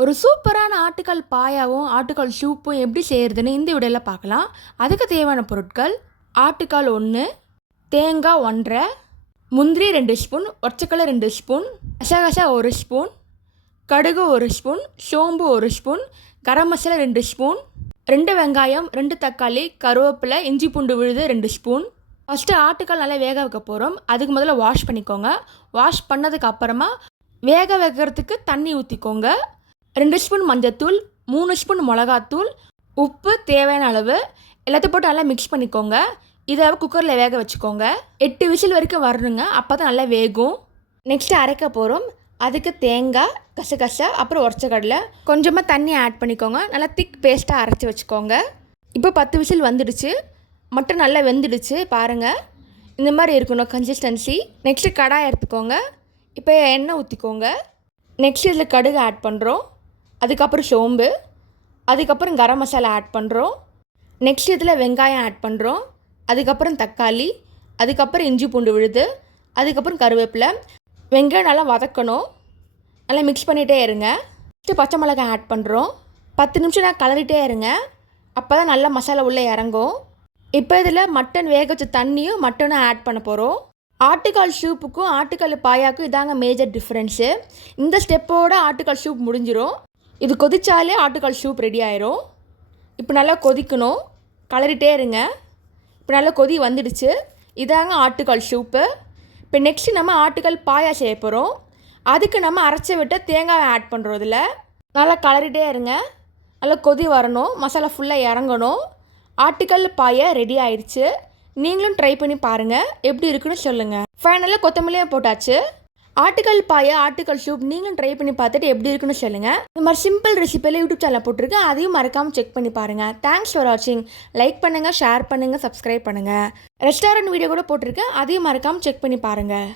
ஒரு சூப்பரான ஆட்டுக்கால் பாயாவும் ஆட்டுக்கால் சூப்பும் எப்படி செய்கிறதுன்னு இந்த வீடியோவில் பார்க்கலாம். அதுக்கு தேவையான பொருட்கள் ஆட்டுக்கால் ஒன்று தேங்காய் ஒன்றரை முந்திரி ரெண்டு ஸ்பூன் ஒற்றைக்கடலை ரெண்டு ஸ்பூன் கசகசா ஒரு ஸ்பூன் கடுகு ஒரு ஸ்பூன் சோம்பு ஒரு ஸ்பூன் கரம் மசாலா ரெண்டு ஸ்பூன் ரெண்டு வெங்காயம் ரெண்டு தக்காளி கருவேப்பிலை இஞ்சி பூண்டு விழுது ரெண்டு ஸ்பூன். ஃபஸ்ட்டு ஆட்டுக்கால் நல்லா வேக வைக்க போகிறோம் அதுக்கு முதல்ல வாஷ் பண்ணிக்கோங்க. வாஷ் பண்ணதுக்கு அப்புறமா வேக வைக்கிறதுக்கு தண்ணி ஊற்றிக்கோங்க ரெண்டு ஸ்பூன் மஞ்சத்தூள் மூணு ஸ்பூன் மிளகாத்தூள் உப்பு தேவையான அளவு. எல்லாத்தையும் போட்டு நல்லா மிக்ஸ் பண்ணிக்கோங்க. இதை குக்கரில் வேக வச்சுக்கோங்க. எட்டு விசில் வரைக்கும் வரணுங்க. அப்போ தான் நல்லா வேகும். நெக்ஸ்ட்டு அரைக்க போகிறோம் அதுக்கு தேங்காய் கசகசா அப்புறம் உரச்ச கடலை கொஞ்சமாக தண்ணி ஆட் பண்ணிக்கோங்க. நல்லா திக் பேஸ்ட்டாக அரைச்சி வச்சுக்கோங்க. இப்போ பத்து விசில் வந்துடுச்சு. மட்டன் நல்லா வெந்துடுச்சு. பாருங்கள் இந்த மாதிரி இருக்கணும் கன்சிஸ்டன்சி நெக்ஸ்ட்டு கடாய் எடுத்துக்கோங்க. இப்போ எண்ணெய் ஊற்றிக்கோங்க நெக்ஸ்ட் இதில் கடுகு ஆட் பண்ணுறோம் அதுக்கப்புறம் சோம்பு அதுக்கப்புறம் கரம் மசாலா ஆட் பண்ணுறோம் நெக்ஸ்ட் இதில் வெங்காயம் ஆட் பண்ணுறோம் அதுக்கப்புறம் தக்காளி அதுக்கப்புறம் இஞ்சி பூண்டு விழுது அதுக்கப்புறம் கருவேப்பிலை. வெங்காயம் நல்லா வதக்கணும். நல்லா மிக்ஸ் பண்ணிகிட்டே இருங்க. நெக்ஸ்ட்டு பச்சை மிளகாய் ஆட் பண்ணுறோம் பத்து நிமிஷம் நான் கலரிட்டே இருங்க. அப்போ தான் நல்லா மசாலா உள்ளே இறங்கும். இப்போ இதில் மட்டன் வேக வச்ச தண்ணியும் மட்டனும் ஆட் பண்ண போகிறோம் ஆட்டுக்கால் சூப்புக்கும் ஆட்டுக்கால் பாயாக்கும் இதாங்க மேஜர் டிஃப்ரென்ஸு இந்த ஸ்டெப்போட ஆட்டுக்கால் சூப் முடிஞ்சிடும் இது கொதித்தாலே ஆட்டுக்கால் சூப் ரெடி ஆயிரும். இப்போ நல்லா கொதிக்கணும். கலரிட்டே இருங்க. இப்போ நல்லா கொதி வந்துடுச்சு. இதாங்க ஆட்டுக்கால் சூப்பு. இப்போ நெக்ஸ்ட்டு நம்ம ஆட்டுக்கால் பாயா செய்ய போகிறோம் அதுக்கு நம்ம அரைச்சி விட்ட தேங்காவை ஆட் பண்ணுறோம் இதில் நல்லா கலரிட்டே இருங்க. நல்லா கொதி வரணும். மசாலா ஃபுல்லாக இறங்கணும். ஆட்டுக்கல் பாயை ரெடி ஆயிடுச்சு. நீங்களும் ட்ரை பண்ணி பாருங்கள் எப்படி இருக்குன்னு சொல்லுங்கள் ஃபைனலாக கொத்தமல்லியும் போட்டாச்சு. ஆட்டுக்கல் பாயை ஆட்டுக்கல் சூப் நீங்களும் ட்ரை பண்ணி பார்த்துட்டு எப்படி இருக்குன்னு சொல்லுங்கள் இந்த மாதிரி சிம்பிள் ரெசிபியில் யூடியூப் சேனல் போட்டிருக்கேன். அதையும் மறக்காமல் செக் பண்ணி பாருங்கள் தேங்க்ஸ் ஃபார் வாட்சிங் லைக் பண்ணுங்கள் ஷேர் பண்ணுங்கள் சப்ஸ்கிரைப் பண்ணுங்கள் ரெஸ்டாரண்ட் வீடியோ கூட போட்டிருக்கேன். அதையும் மறக்காமல் செக் பண்ணி பாருங்கள்